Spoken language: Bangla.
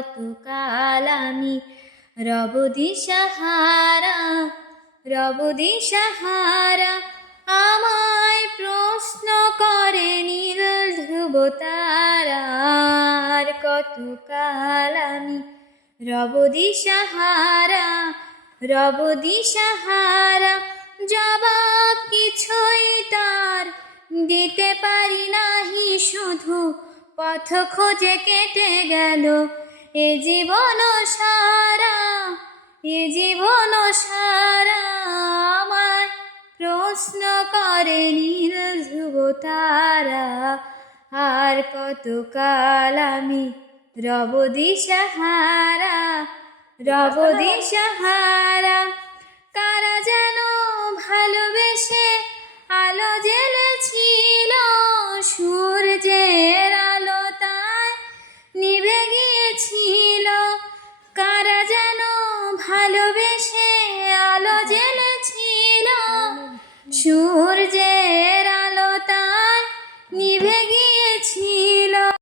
কতকাল আমি রব দিশাহারা রব দিশাহারা আমায় প্রশ্ন করে নীল ধ্রুব তারার কতকাল আমি রব দিশাহারা রব দিশাহারা জবাব কিছুই তার দিতে পারি নাহি, শুধু পথ খোঁজে কেটে গেল এ জীবন সারা, এ জীবন সারা আমার প্রশ্ন করে নীল ধ্রুব তারা, আর কতকাল আমি রব দিশাহারা রব দিশাহারা, কারা সূর্যের আলো তার নিভে গিয়ে